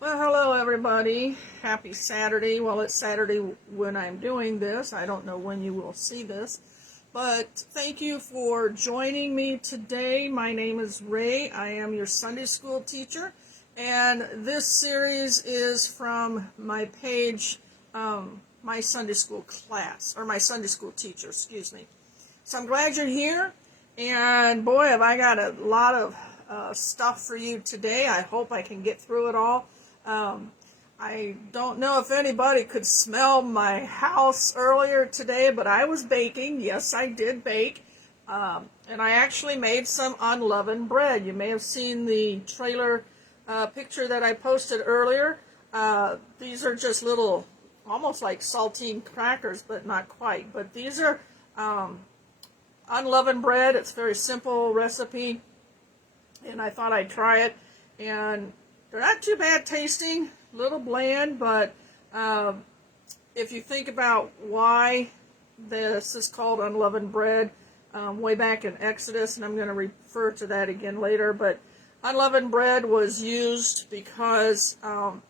Well, hello everybody. Happy Saturday. Well, it's Saturday when I'm doing this. I don't know when you will see this. But thank you for joining me today. My name is Ray. I am your Sunday school teacher. And this series is from my page, my Sunday school class, or my Sunday school teacher, excuse me. So I'm glad you're here. And boy, have I got a lot of stuff for you today. I hope I can get through it all. I don't know if anybody could smell my house earlier today, but I was baking. Yes, I did bake. And I actually made some unleavened bread. You may have seen the trailer picture that I posted earlier. These are just little, almost like saltine crackers, but not quite. But these are unleavened bread. It's a very simple recipe, and I thought I'd try it. And they're not too bad tasting, a little bland, but if you think about why this is called unleavened bread, way back in Exodus, and I'm going to refer to that again later, but unleavened bread was used because the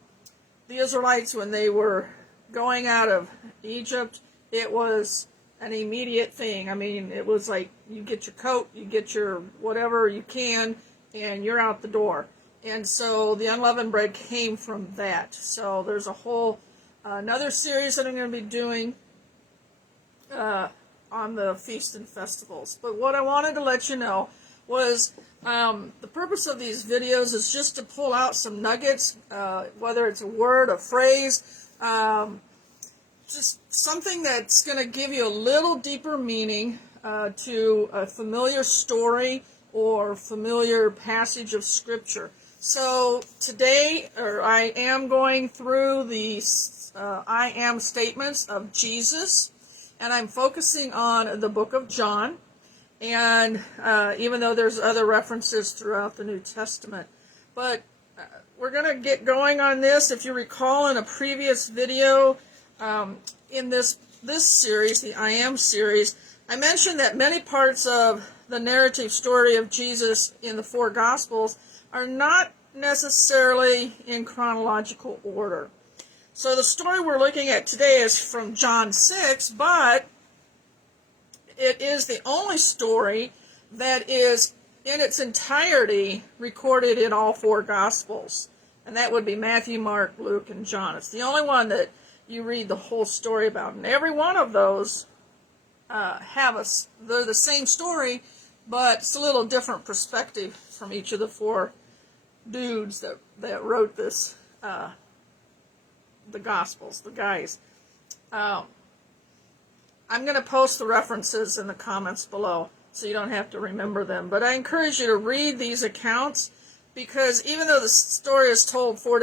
Israelites, when they were going out of Egypt, it was an immediate thing. I mean, it was like you get your coat, you get your whatever you can, and you're out the door. And so the unleavened bread came from that. So there's a whole another series that I'm going to be doing on the feast and festivals. But what I wanted to let you know was the purpose of these videos is just to pull out some nuggets, whether it's a word, a phrase, just something that's going to give you a little deeper meaning to a familiar story or familiar passage of Scripture. So today, I am going through the I am statements of Jesus, and I'm focusing on the book of John, and even though there's other references throughout the New Testament. But we're going to get going on this. If you recall in a previous video in this series, the I Am series, I mentioned that many parts of the narrative story of Jesus in the four Gospels are not necessarily in chronological order. So the story we're looking at today is from John 6, but it is the only story that is in its entirety recorded in all four Gospels. And that would be Matthew, Mark, Luke, and John. It's the only one that you read the whole story about. And every one of those they're the same story, but it's a little different perspective from each of the four dudes that wrote this, the Gospels, the guys. I'm going to post the references in the comments below so you don't have to remember them. But I encourage you to read these accounts because even though the story is told four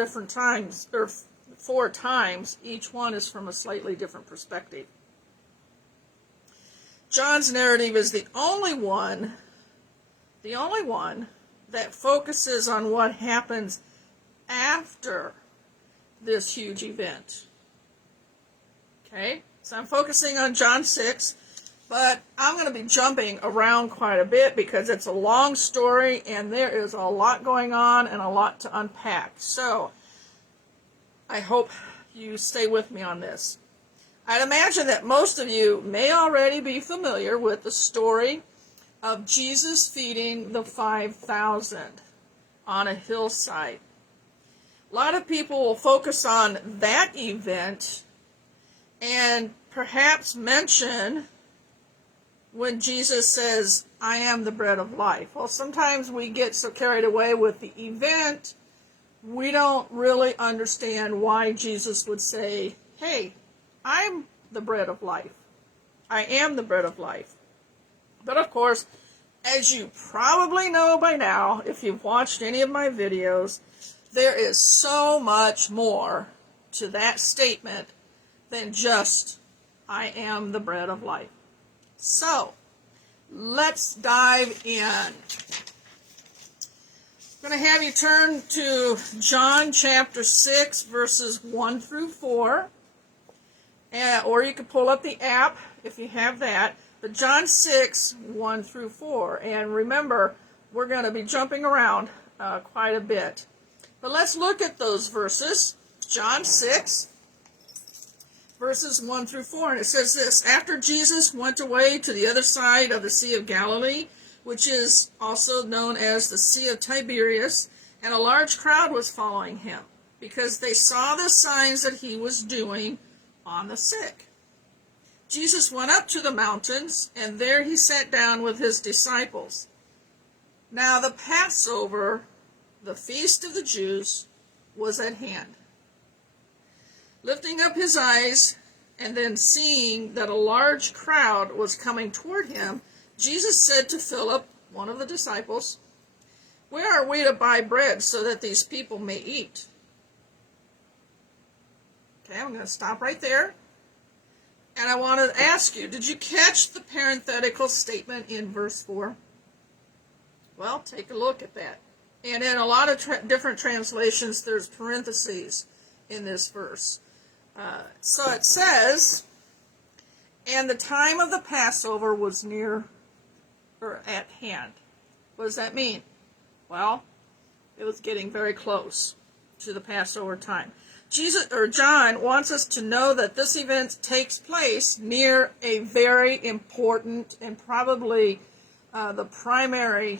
times, each one is from a slightly different perspective. John's narrative is the only one that focuses on what happens after this huge event. Okay, so I'm focusing on John 6, but I'm going to be jumping around quite a bit because it's a long story and there is a lot going on and a lot to unpack. So I hope you stay with me on this. I'd imagine that most of you may already be familiar with the story of Jesus feeding the 5,000 on a hillside. A lot of people will focus on that event and perhaps mention when Jesus says, I am the bread of life. Well, sometimes we get so carried away with the event, we don't really understand why Jesus would say, hey, I'm the bread of life. I am the bread of life. But of course, as you probably know by now, if you've watched any of my videos, there is so much more to that statement than just, I am the bread of life. So, let's dive in. I'm going to have you turn to John chapter 6, verses 1 through 4. Or you can pull up the app if you have that. But John 6, 1 through 4. And remember, we're going to be jumping around quite a bit. But let's look at those verses. John 6, verses 1 through 4. And it says this: After Jesus went away to the other side of the Sea of Galilee, which is also known as the Sea of Tiberias, and a large crowd was following him, because they saw the signs that he was doing on the sick. Jesus went up to the mountains, and there he sat down with his disciples. Now the Passover, the feast of the Jews, was at hand. Lifting up his eyes, and then seeing that a large crowd was coming toward him, Jesus said to Philip, one of the disciples, "Where are we to buy bread so that these people may eat?" Okay, I'm going to stop right there. And I want to ask you, did you catch the parenthetical statement in verse 4? Well, take a look at that. And in a lot of different translations, there's parentheses in this verse. So it says, and the time of the Passover was near, or at hand. What does that mean? Well, it was getting very close to the Passover time. John wants us to know that this event takes place near a very important and probably the primary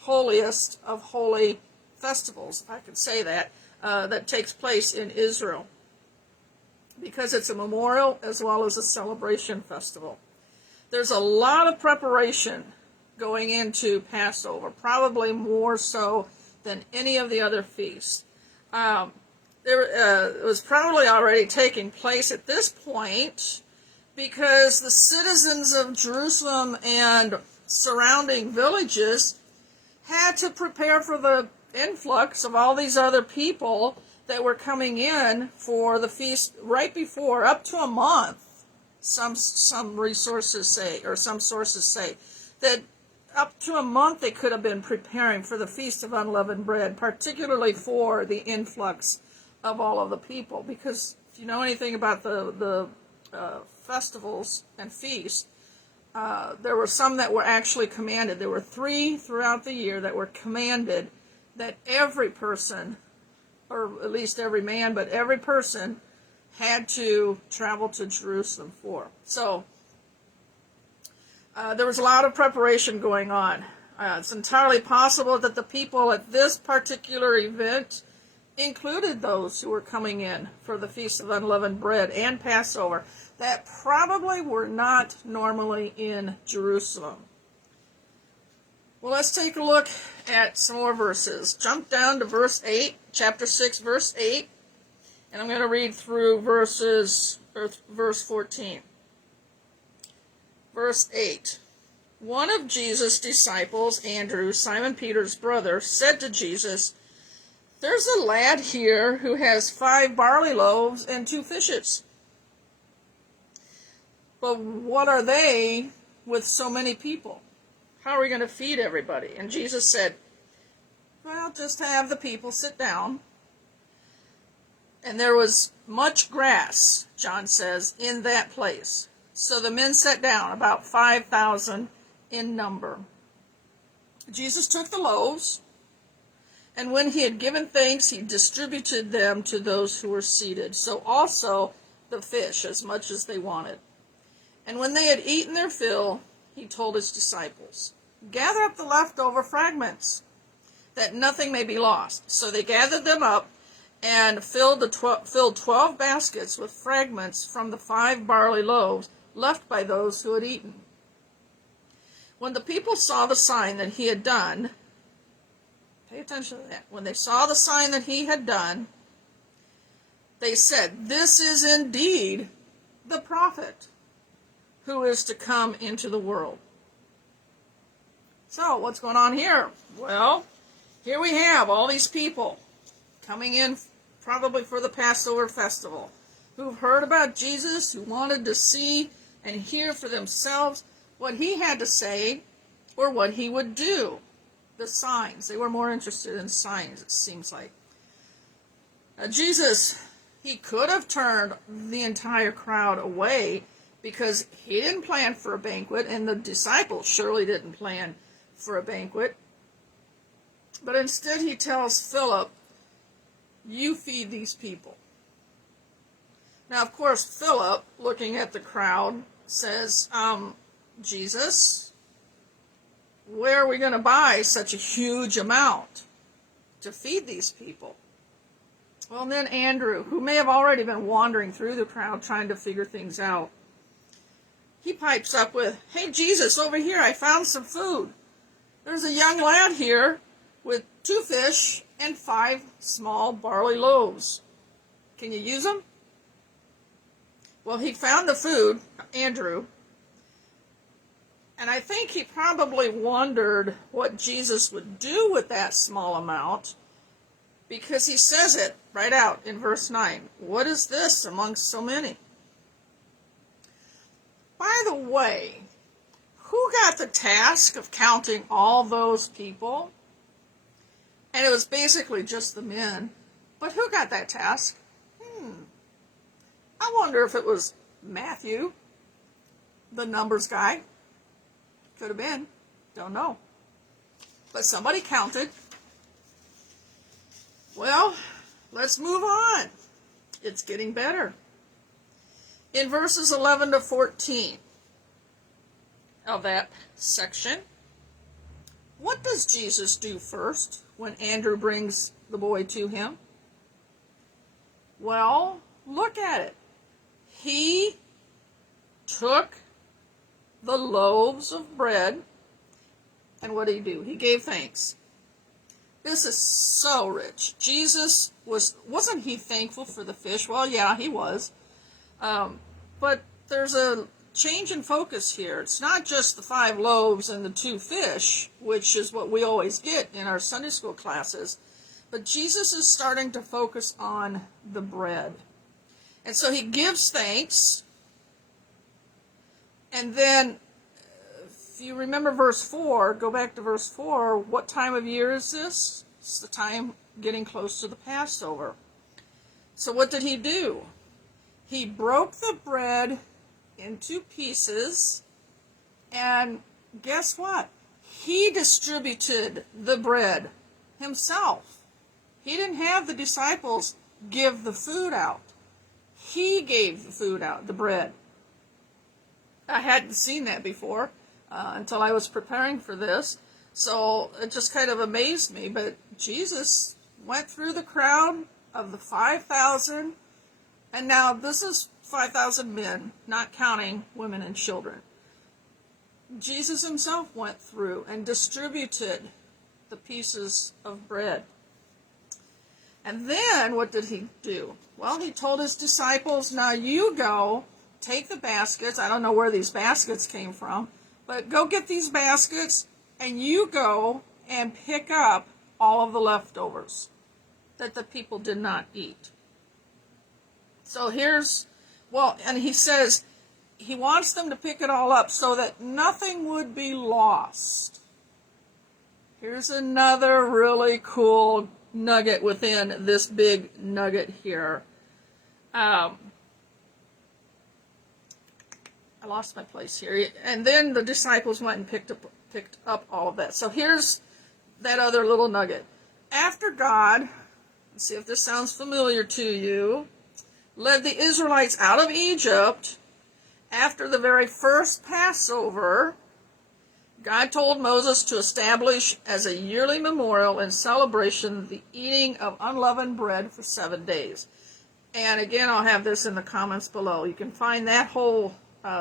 holiest of holy festivals, if I could say that, that takes place in Israel, because it's a memorial as well as a celebration festival. There's a lot of preparation going into Passover, probably more so than any of the other feasts. It was probably already taking place at this point, because the citizens of Jerusalem and surrounding villages had to prepare for the influx of all these other people that were coming in for the feast right before, up to a month. Some sources say that up to a month they could have been preparing for the Feast of Unleavened Bread, particularly for the influx of all of the people. Because if you know anything about the festivals and feasts, there were some that were actually commanded. There were 3 throughout the year that were commanded that every person, or at least every man, but every person had to travel to Jerusalem for. So there was a lot of preparation going on. It's entirely possible that the people at this particular event included those who were coming in for the Feast of Unleavened Bread and Passover that probably were not normally in Jerusalem. Well, let's take a look at some more verses. Jump down to verse 8, chapter 6, verse 8, and I'm going to read through verse 14. Verse 8. One of Jesus' disciples, Andrew, Simon Peter's brother, said to Jesus, "There's a lad here who has 5 barley loaves and 2 fishes. But what are they with so many people? How are we going to feed everybody?" And Jesus said, "Well, just have the people sit down." And there was much grass, John says, in that place. So the men sat down, about 5,000 in number. Jesus took the loaves, and when he had given thanks, he distributed them to those who were seated. So also the fish, as much as they wanted. And when they had eaten their fill, he told his disciples, "Gather up the leftover fragments, that nothing may be lost." So they gathered them up and filled 12 baskets with fragments from the 5 barley loaves left by those who had eaten. When the people saw the sign that he had done, pay attention to that. When they saw the sign that he had done, they said, "This is indeed the prophet who is to come into the world." So, what's going on here? Well, here we have all these people coming in probably for the Passover festival, who've heard about Jesus, who wanted to see and hear for themselves what he had to say or what he would do. The signs. They were more interested in signs, it seems like. Jesus, he could have turned the entire crowd away because he didn't plan for a banquet, and the disciples surely didn't plan for a banquet. But instead he tells Philip You feed these people. Now, of course, Philip, looking at the crowd, says, Jesus, where are we going to buy such a huge amount to feed these people? Well, and then Andrew, who may have already been wandering through the crowd trying to figure things out, he pipes up with, hey, Jesus, over here, I found some food. There's a young lad here with 2 fish and 5 small barley loaves. Can you use them? Well, he found the food, Andrew, and I think he probably wondered what Jesus would do with that small amount, because he says it right out in verse 9. What is this amongst so many? By the way, who got the task of counting all those people? And it was basically just the men. But who got that task? I wonder if it was Matthew, the numbers guy. Could have been. Don't know. But somebody counted. Well, let's move on. It's getting better. In verses 11 to 14 of that section, what does Jesus do first when Andrew brings the boy to him? Well, look at it. He took the loaves of bread, and what did he do? He gave thanks. This is so rich. Jesus wasn't he thankful for the fish? Well, yeah, he was. But there's a change in focus here. It's not just the 5 loaves and the 2 fish, which is what we always get in our Sunday school classes, but Jesus is starting to focus on the bread. And so he gives thanks, and then, if you remember verse 4, go back to verse 4, what time of year is this? It's the time getting close to the Passover. So what did he do? He broke the bread into pieces, and guess what? He distributed the bread himself. He didn't have the disciples give the food out. He gave the food out, the bread. I hadn't seen that before until I was preparing for this, so it just kind of amazed me. But Jesus went through the crowd of the 5,000, and now this is 5,000 men, not counting women and children. Jesus himself went through and distributed the pieces of bread. And then what did he do? Well, he told his disciples, now you go, take the baskets. I don't know where these baskets came from, but go get these baskets, and you go and pick up all of the leftovers that the people did not eat. So and he says he wants them to pick it all up so that nothing would be lost. Here's another really cool nugget within this big nugget here. I lost my place here. And then the disciples went and picked up all of that. So here's that other little nugget. After God, let's see if this sounds familiar to you, led the Israelites out of Egypt, after the very first Passover, God told Moses to establish as a yearly memorial and celebration the eating of unleavened bread for 7 days. And again, I'll have this in the comments below. You can find that whole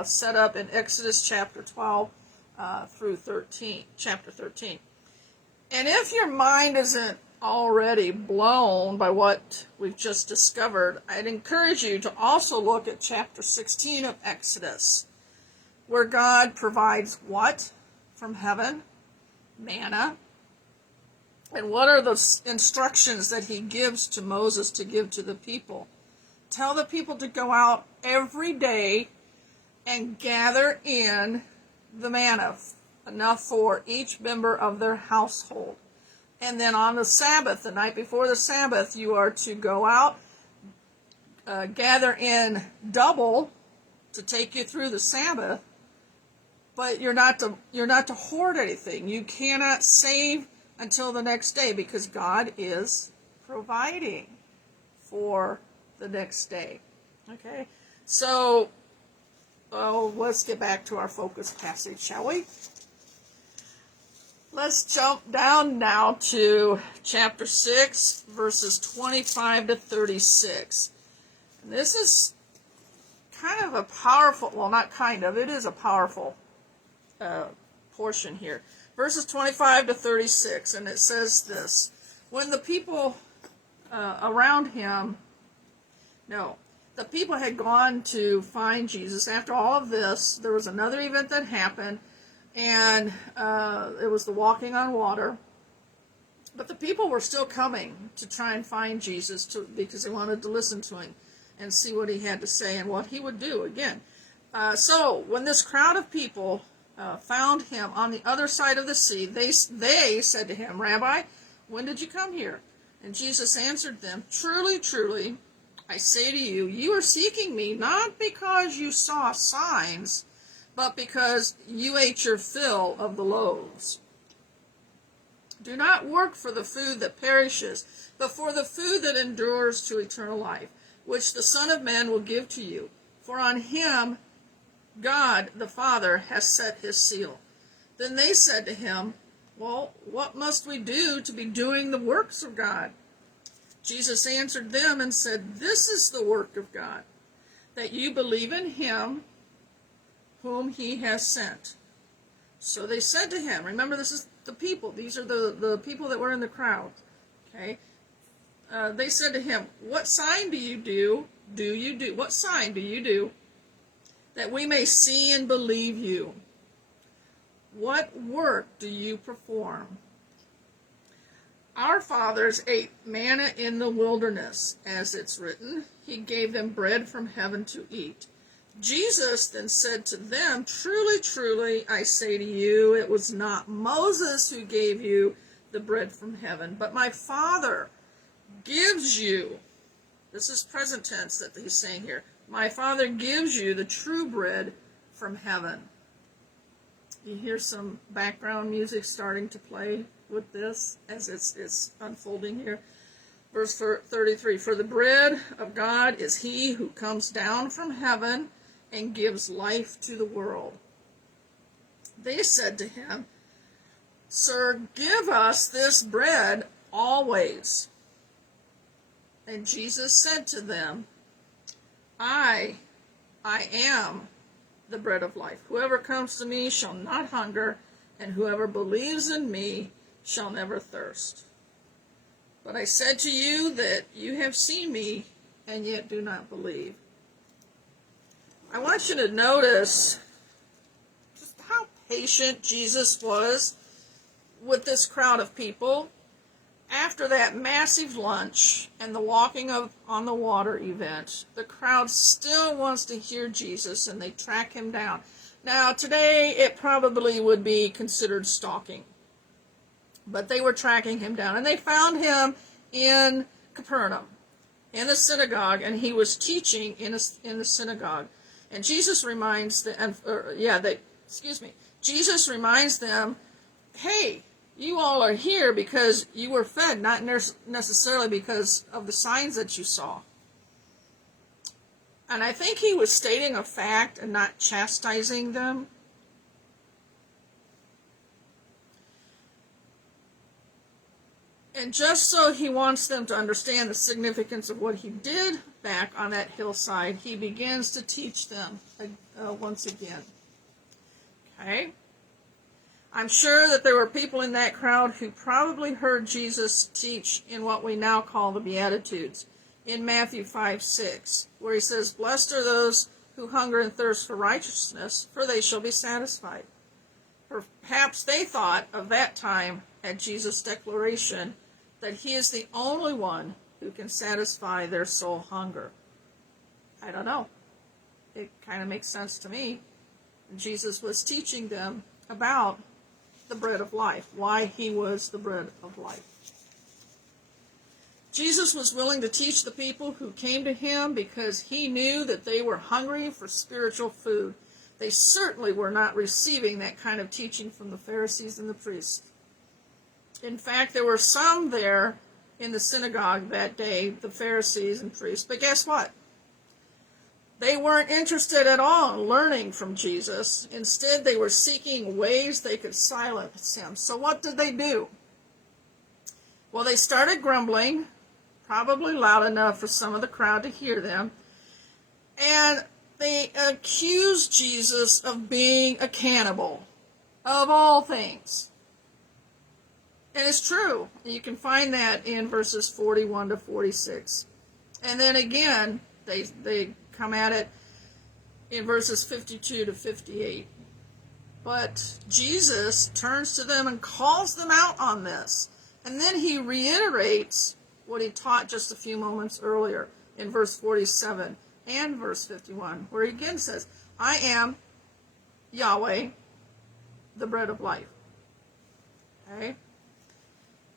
setup in Exodus chapter 12 through chapter 13. And if your mind isn't already blown by what we've just discovered, I'd encourage you to also look at chapter 16 of Exodus, where God provides what from heaven? Manna. And what are the instructions that he gives to Moses to give to the people? Tell the people to go out every day and gather in the manna, enough for each member of their household. And then on the Sabbath, the night before the Sabbath, you are to go out, gather in double to take you through the Sabbath, but you're not to hoard anything. You cannot save until the next day because God is providing. for the next day. Okay, so let's get back to our focus passage, shall we? Let's jump down now to chapter 6, verses 25 to 36. And this is kind of a powerful, well, not kind of, it is a powerful portion here. Verses 25 to 36, and it says this: when the people around him, the people had gone to find Jesus. After all of this, there was another event that happened, and it was the walking on water. But the people were still coming to try and find Jesus because they wanted to listen to him and see what he had to say and what he would do again. So when this crowd of people found him on the other side of the sea, they said to him, "Rabbi, when did you come here?" And Jesus answered them, "Truly, truly, I say to you, you are seeking me not because you saw signs, but because you ate your fill of the loaves. Do not work for the food that perishes, but for the food that endures to eternal life, which the Son of Man will give to you. For on him God the Father has set his seal." Then they said to him, "Well, what must we do to be doing the works of God?" Jesus answered them and said, "This is the work of God, that you believe in him whom he has sent." So they said to him, remember, this is the people, these are the people that were in the crowd, okay? They said to him, "What sign do you do? What sign do you do, that we may see and believe you? What work do you perform? Our fathers ate manna in the wilderness, as it's written, he gave them bread from heaven to eat." Jesus then said to them, "Truly, truly, I say to you, it was not Moses who gave you the bread from heaven, but my Father gives you," this is present tense that he's saying here, "my Father gives you the true bread from heaven." You hear some background music starting to play with this as it's unfolding here. Verse 33, "For the bread of God is he who comes down from heaven and gives life to the world." They said to him, "Sir, give us this bread always." And Jesus said to them, I am the bread of life. Whoever comes to me shall not hunger, and whoever believes in me shall never thirst. But I said to you that you have seen me, and yet do not believe. I want you to notice just how patient Jesus was with this crowd of people. After that massive lunch and the walking on the water event, the crowd still wants to hear Jesus, and they track him down. Now, today, it probably would be considered stalking. But they were tracking him down, and they found him in Capernaum, in the synagogue, and he was teaching in the synagogue. And Jesus reminds Jesus reminds them, "Hey, you all are here because you were fed, not necessarily because of the signs that you saw." And I think he was stating a fact and not chastising them. And just so he wants them to understand the significance of what he did back on that hillside, he begins to teach them once again. Okay? I'm sure that there were people in that crowd who probably heard Jesus teach in what we now call the Beatitudes, in Matthew 5:6, where he says, "Blessed are those who hunger and thirst for righteousness, for they shall be satisfied." Perhaps they thought of that time at Jesus' declaration that he is the only one who can satisfy their soul hunger. I don't know. It kind of makes sense to me. Jesus was teaching them about the bread of life, why he was the bread of life. Jesus was willing to teach the people who came to him because he knew that they were hungry for spiritual food. They certainly were not receiving that kind of teaching from the Pharisees and the priests. In fact, there were some there in the synagogue that day, the Pharisees and priests. But guess what? They weren't interested at all in learning from Jesus. Instead, they were seeking ways they could silence him. So what did they do? Well, they started grumbling, probably loud enough for some of the crowd to hear them. And they accused Jesus of being a cannibal, of all things. And it's true. You can find that in verses 41 to 46. And then again, they come at it in verses 52 to 58. But Jesus turns to them and calls them out on this. And then he reiterates what he taught just a few moments earlier in verse 47 and verse 51, where he again says, I am Yahweh, the bread of life. Okay?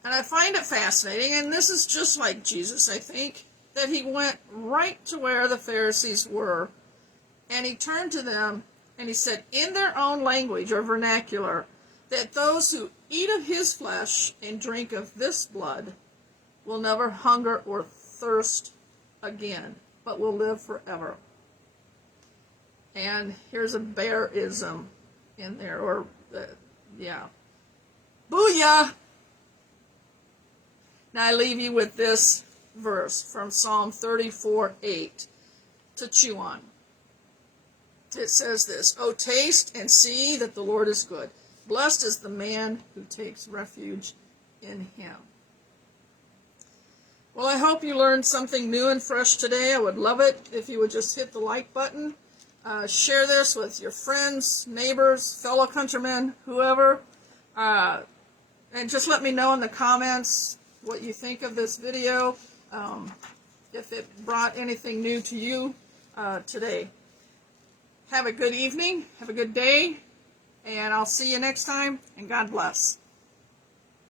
And I find it fascinating, and this is just like Jesus, I think, that he went right to where the Pharisees were, and he turned to them, and he said, in their own language or vernacular, that those who eat of his flesh and drink of this blood will never hunger or thirst again, but will live forever. And here's a bearism in there, or, Booyah! Now I leave you with this verse from Psalm 34:8 to chew on. It says this, O taste and see that the Lord is good. Blessed is the man who takes refuge in him. Well, I hope you learned something new and fresh today. I would love it if you would just hit the like button. Share this with your friends, neighbors, fellow countrymen, whoever. And just let me know in the comments what you think of this video, if it brought anything new to you today. Have a good evening, have a good day, and I'll see you next time, and God bless.